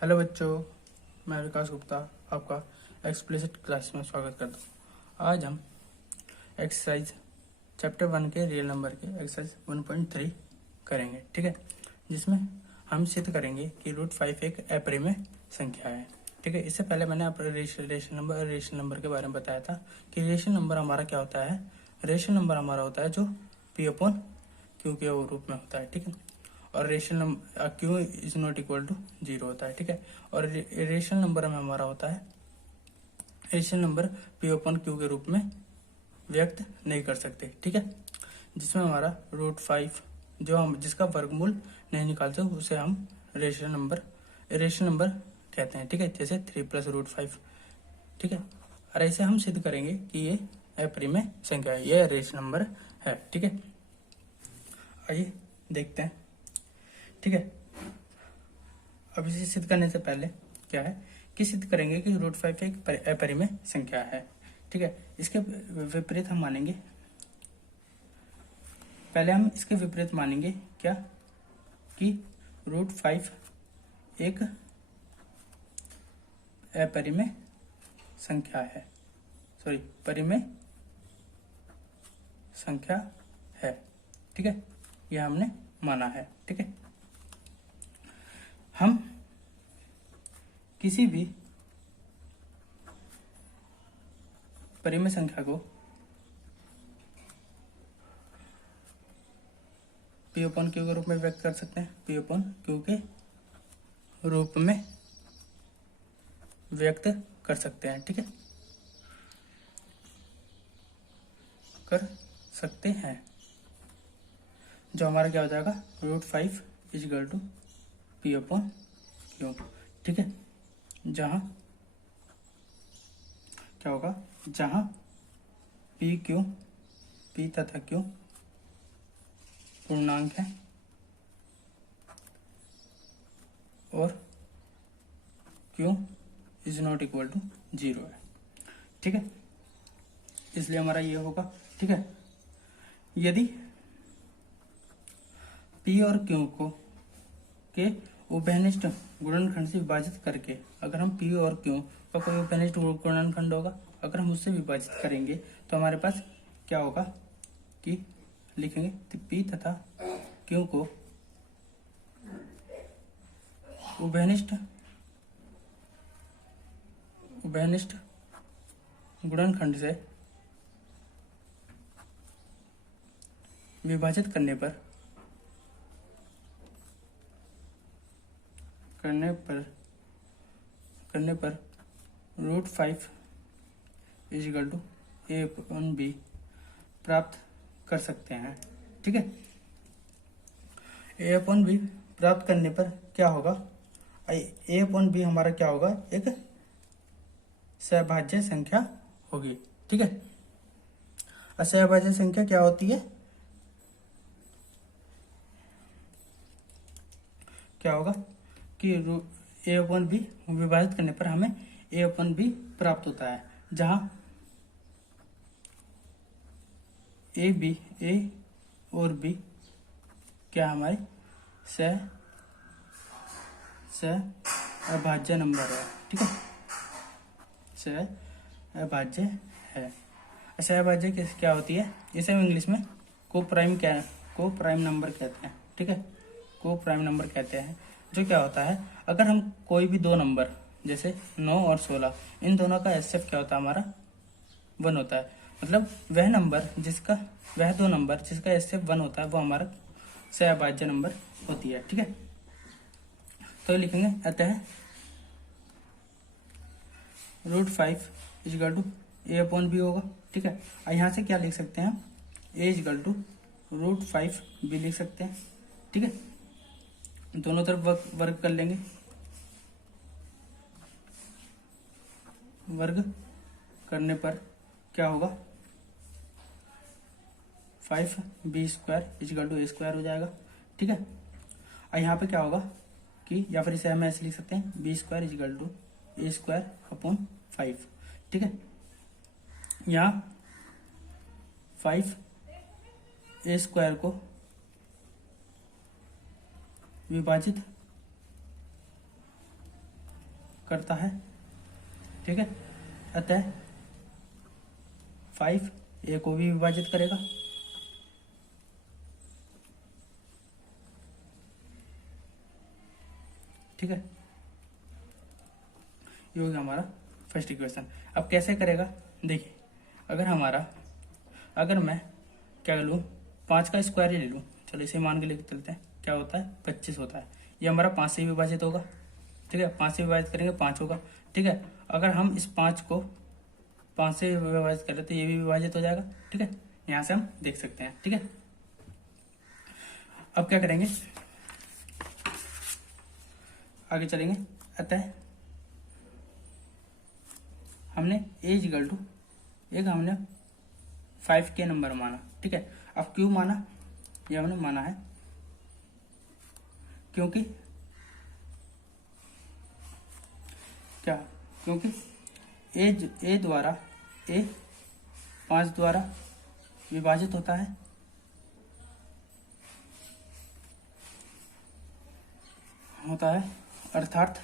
Hello बच्चों, मैं विकास गुप्ता आपका एक्सप्लिसिट क्लास में स्वागत करता हूँ। आज हम एक्सरसाइज चैप्टर 1 के रियल नंबर के एक्सरसाइज 1.3 करेंगे, ठीक है, जिसमें हम सिद्ध करेंगे कि √5 एक अपरिमेय संख्या है, ठीक है। इससे पहले मैंने आप रेशनल नंबर के बारे में बताया था कि रेशनल नंबर हमारा क्या होता है। रेशनल नंबर हमारा होता है जो P/Q के रूप में होता है, ठीक है, और rational number Q is not equal to 0 होता है, ठीक है। और रेशनल नंबर में हमारा होता है, रेशनल नंबर P/Q के रूप में व्यक्त नहीं कर सकते, ठीक है, जिसमें हमारा √5 जो हम जिसका वर्गमूल नहीं निकालते उसे हम रेशनल नंबर कहते हैं, ठीक है, जैसे 3 + √5, ठीक है। और ऐसे हम सिद्ध करेंगे कि ये अपरिमेय संख्या है, ये रेशनल नंबर है, ठीक है। आइए देखते हैं, ठीक है। अब इसे सिद्ध करने से पहले क्या है कि सिद्ध करेंगे कि √5 एक अपरिमेय संख्या है, ठीक है। इसके विपरीत हम मानेंगे, पहले हम इसके विपरीत मानेंगे क्या कि √5 एक अपरिमेय संख्या है, परिमेय संख्या है, ठीक है, यह हमने माना है, ठीक है। हम किसी भी परिमेय संख्या को P/Q के रूप में व्यक्त कर सकते हैं, P/Q के रूप में व्यक्त कर सकते हैं, ठीक है, कर सकते हैं, जो हमारा क्या हो जाएगा √5 = P/Q, ठीक है, जहां क्या होगा, जहां P तथा Q पूर्णांक है और Q is not equal to 0 है, ठीक है, इसलिए हमारा ये होगा, ठीक है। यदि P और Q को के उभयनिष्ठ गुणनखंड से विभाजित करके, अगर हम P और Q का कोई उभयनिष्ठ गुणनखंड होगा, अगर हम उससे विभाजित करेंगे तो हमारे पास क्या होगा कि लिखेंगे तो P तथा Q को उभयनिष्ठ गुणनखंड से विभाजित करने पर √5 = A/B प्राप्त कर सकते हैं, ठीक है। A/B प्राप्त करने पर क्या होगा, A/B हमारा क्या होगा, एक सहभाज्य संख्या होगी, ठीक है। असहभाज्य संख्या क्या होती है, क्या होगा कि A/B विभाजित करने पर हमें A/B प्राप्त होता है, जहां A और B क्या हमारे सहअभाज्य नंबर है, ठीक है, सहअभाज्य है। असहभाज्य क्या होती है, इसे हम इंग्लिश में को प्राइम नंबर कहते हैं, ठीक है, को प्राइम नंबर कहते हैं। जो क्या होता है, अगर हम कोई भी दो नंबर जैसे 9 और 16, इन दोनों का एचसीएफ क्या होता है, हमारा 1 होता है, मतलब वह दो नंबर जिसका एचसीएफ 1 होता है वो हमारा सहअभाज्य नंबर होती है, ठीक है। तो लिखेंगे अतः √5 = A/B होगा, ठीक है। और यहाँ से क्या लिख सकते हैं, A = √5B लिख सकते हैं, ठीक है। दोनों तरफ वर्ग कर लेंगे, वर्ग करने पर क्या होगा, 5B² = A² हो जाएगा, ठीक है। और यहाँ पे क्या होगा कि, या फिर इसे हम ऐसे लिख सकते हैं, B² = A²/5, ठीक है। यहाँ 5A² को विभाजित करता है, ठीक है। अतः 5 ए को भी विभाजित करेगा, ठीक है। ये हो गया हमारा फर्स्ट इक्वेशन। अब कैसे करेगा, देखिए, अगर मैं क्या लूँ, 5 का स्क्वायर ही ले लूँ, चलो इसे मान के लेके चलते हैं, क्या होता है 25 होता है। ये हमारा 5 से विभाजित होगा, ठीक है। 5 से विभाजित करेंगे 5 होगा, ठीक है। अगर हम इस 5 को 5 से विभाजित करें तो ये भी विभाजित हो जाएगा, ठीक है। यहाँ से हम देख सकते हैं, ठीक है। अब क्या करेंगे, आगे चलेंगे। अतः हमने हमने 5 के नंबर माना, ठीक है। अब क्यों माना, ये हमने माना है क्योंकि ए द्वारा ए 5 द्वारा विभाजित होता है, अर्थात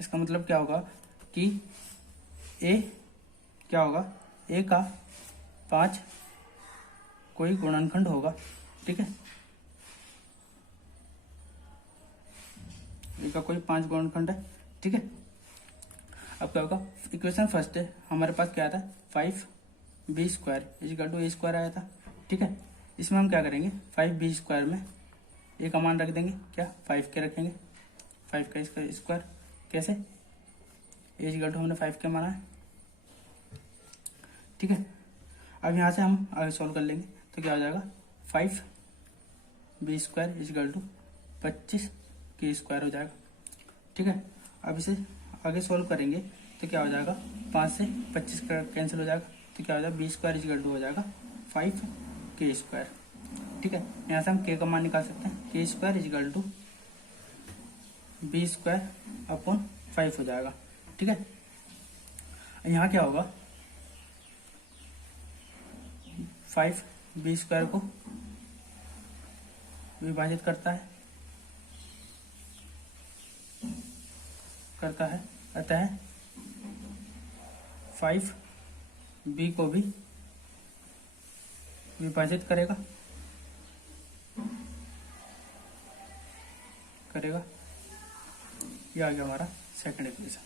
इसका मतलब क्या होगा कि ए क्या होगा, ए का 5 कोई गुणनखंड होगा, ठीक है। ए का कोई 5 गुणनखंड है, ठीक है। अब क्या होगा, इक्वेशन फर्स्ट है, हमारे पास क्या था 5b square equal to A square आया था, ठीक है। इसमें हम क्या करेंगे, 5b स्क्वायर में ए का मान रख देंगे, क्या 5 के रखेंगे, 5 का इसका स्क्वायर, कैसे, ए इक्वल टू हमने 5 के माना है, ठीक है। अब यहाँ से हम आगे सॉल्व कर लेंगे, तो क्या हो जाएगा 5b स्क्वायर इक्वल टू 25 के स्क्वायर हो जाएगा, ठीक है। अब इसे आगे सॉल्व करेंगे तो क्या हो जाएगा, 5 से 25 का कैंसिल हो जाएगा, तो क्या हो जाएगा बी स्क्वायर इक्वल टू हो जाएगा 5 के स्क्वायर, ठीक है। यहाँ से हम के का मान निकाल सकते हैं, K square equal to B square upon 5 हो जाएगा, ठीक है। यहाँ क्या होगा, 5 बी स्क्वायर को विभाजित करता है, अतः 5 बी को भी विभाजित करेगा, ये आ गया हमारा सेकंड इक्वेशन,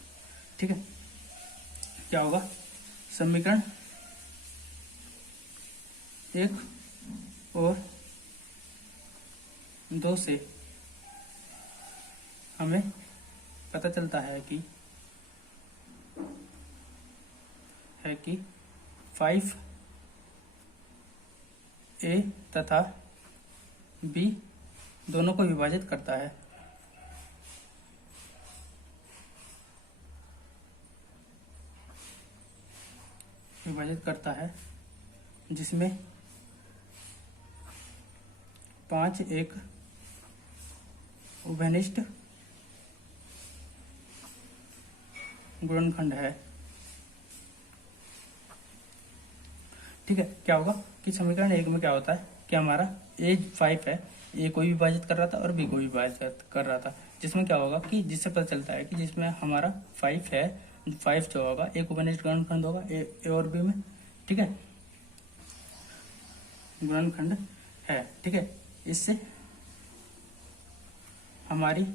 ठीक है। क्या होगा, समीकरण 1 और 2 से हमें पता चलता है कि 5 ए तथा बी दोनों को विभाजित करता है, जिसमें 5 एक उभयनिष्ठ गुणनखंड है, ठीक है। क्या होगा कि समीकरण 1 में क्या होता है कि हमारा ए 5 है, ए को भी विभाजित कर रहा था और बी को भी विभाजित कर रहा था, जिसमें क्या होगा कि जिससे पता चलता है कि जिसमें हमारा 5 है, 5 जो होगा एक उभयनिष्ठ गुणनखंड होगा ए और बी में, ठीक है, गुणनखंड है, ठीक है। इससे हमारी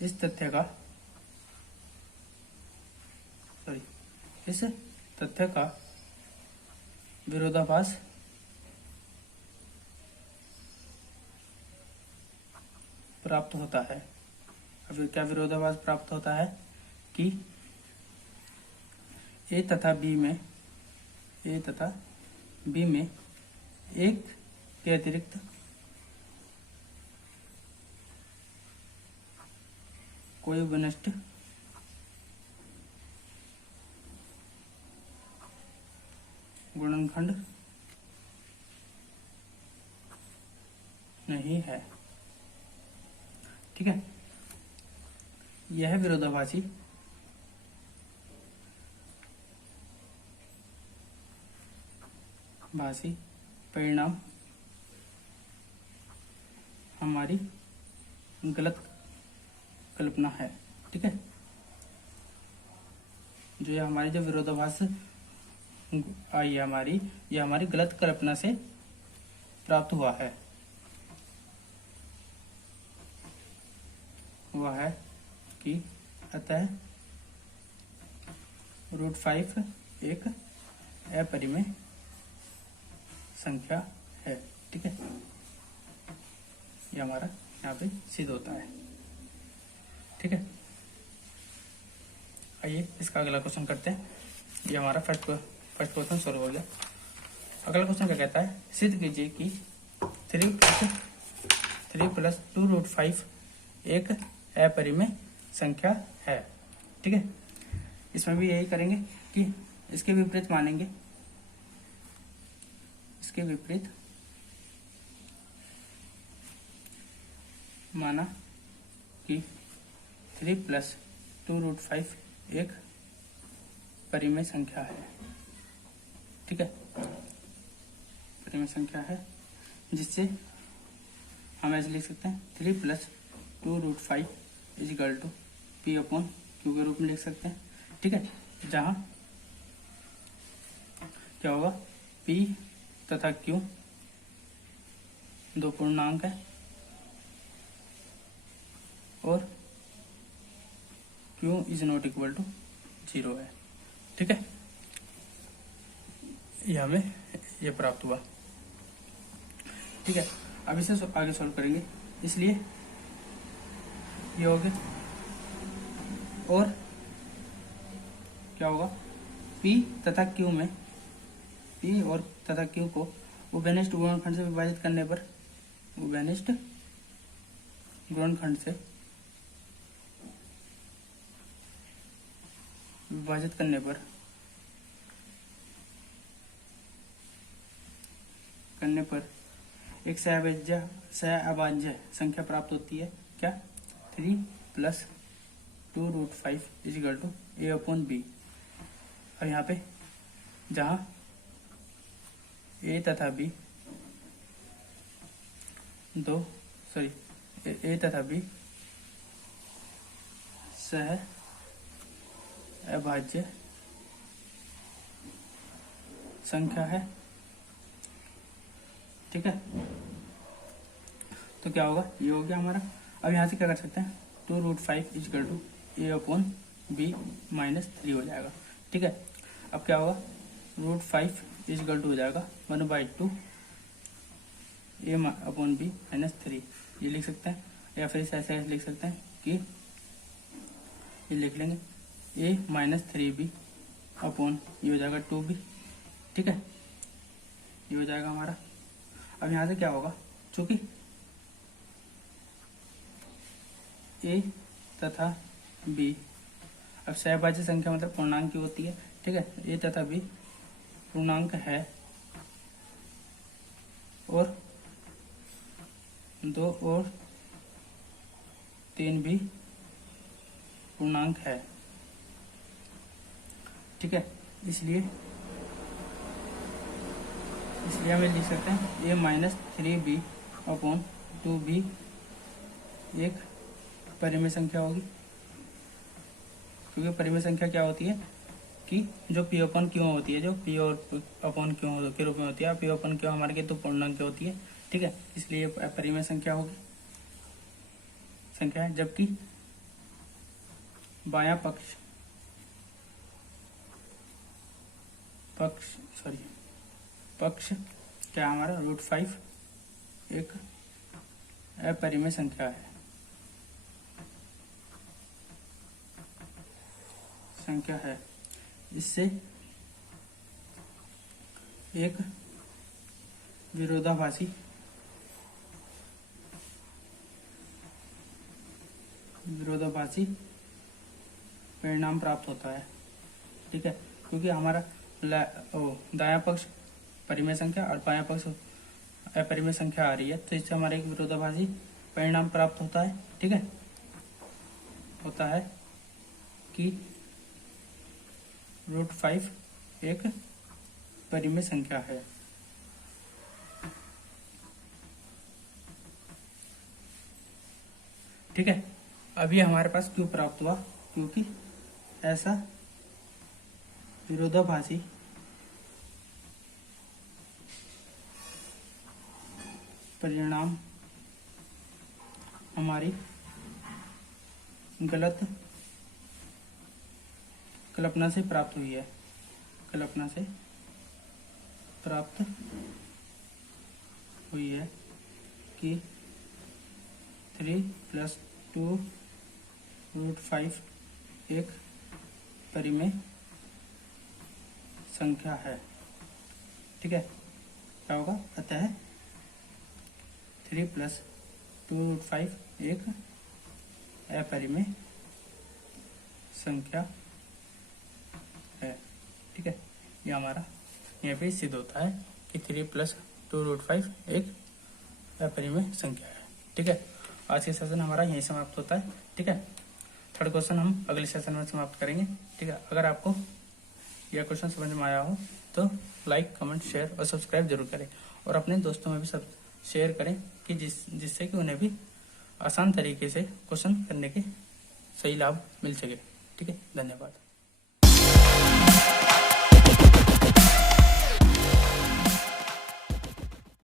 इस तथ्य का विरोधाभास प्राप्त होता है। अब क्या विरोधाभास प्राप्त होता है कि ए तथा बी में एक के अतिरिक्त कोई उभयनिष्ठ गुणनखंड नहीं है, ठीक है। यह विरोधाभासी परिणाम हमारी गलत कल्पना है, ठीक है। जो ये हमारी जो विरोधाभास आई है हमारी, ये हमारी गलत कल्पना से प्राप्त हुआ है। वह है कि अतः √5 एक अपरिमेय संख्या है। ठीक है, ये हमारा यहाँ पे सिद्ध होता है। ठीक है, आइए इसका अगला क्वेश्चन करते हैं। ये हमारा फर्स्ट क्वेश्चन सॉल्व हो गया। अगला क्वेश्चन क्या कहता है, सिद्ध कीजिए कि 3 + 2√5 एक अपरिमेय संख्या है। ठीक है, इसमें भी यही करेंगे कि इसके विपरीत मानेंगे। इसके विपरीत माना कि 3 + 2√5 एक परिमेय संख्या है। ठीक है, परिमेय संख्या है, जिससे हम ऐसे लिख सकते हैं 3 + 2√5 = P/Q के रूप में लिख सकते हैं। ठीक है, जहां क्या होगा, P तथा Q दो पूर्णांक है और Q ≠ 0 है। ठीक है, ये हमें ये प्राप्त हुआ। ठीक है, अब इसे आगे सॉल्व करेंगे। इसलिए ये हो गया, और क्या होगा, P तथा Q में, P और तथा Q को उभयनिष्ठ गुणनखंड से विभाजित करने पर, उभयनिष्ठ गुणनखंड से विभाजित करने पर एक सहअभाज्य संख्या प्राप्त होती है। क्या, 3 + 2√5 = A/B। अब यहाँ पे जहाँ A तथा B सहअभाज्य संख्या है। ठीक है, तो क्या होगा, ये हो गया हमारा। अब यहाँ से क्या कर सकते हैं, 2√5 = A/B - 3 हो जाएगा। ठीक है, अब क्या होगा, √5 = हो जाएगा 1/2 A/B - 3, ये लिख सकते हैं। या फिर ऐसे लिख सकते हैं कि ये लिख लेंगे A - 3B ये हो जाएगा 2B। ठीक है, ये हो जाएगा हमारा। अब यहाँ से क्या होगा, चूंकि A तथा B, अब सहभाज्य संख्या मतलब पूर्णांक की होती है। ठीक है, A तथा B पूर्णांक है और 2 और 3 भी पूर्णांक है। ठीक है, इसलिए हम लिख सकते हैं A - 3B/2B एक परिमेय संख्या होगी, क्योंकि परिमेय संख्या क्या होती है कि जो P/Q होती है, जो P/Q के रूप में होती है। P/Q हमारे के तो पूर्णांक होती है। ठीक है, इसलिए परिमेय संख्या होगी, संख्या है। जबकि बायां पक्ष क्या हमारा, √5 एक अपरिमेय संख्या है। इससे एक विरोधाभासी परिणाम प्राप्त होता है। ठीक है, क्योंकि हमारा दायां पक्ष परिमेय संख्या और बायां पक्ष अपरिमेय संख्या आ रही है, तो इससे हमारे एक विरोधाभासी परिणाम प्राप्त होता है। ठीक है, होता है कि √5 एक परिमेय संख्या है। ठीक है, अभी हमारे पास क्यों प्राप्त हुआ, क्योंकि ऐसा विरोधाभासी परिणाम हमारी गलत कल्पना से प्राप्त हुई है, कल्पना से प्राप्त हुई है कि 3+2√5 एक परिमेय संख्या है। ठीक है, क्या होगा, अतः 3+2√5 एक अपरिमेय संख्या है। ठीक है, ये हमारा यहाँ पे सिद्ध होता है कि 3+2√5 एक अपरिमेय संख्या है। ठीक है, आज के सेशन हमारा यहीं समाप्त होता है। ठीक है, थर्ड क्वेश्चन हम अगले सेशन में समाप्त करेंगे। ठीक है, अगर आपको यह क्वेश्चन समझ में आया हो तो लाइक, कमेंट, शेयर और सब्सक्राइब जरूर करें और अपने दोस्तों में भी सब शेयर करें कि जिससे कि उन्हें भी आसान तरीके से क्वेश्चन करने के सही लाभ मिल सके। ठीक है, धन्यवाद।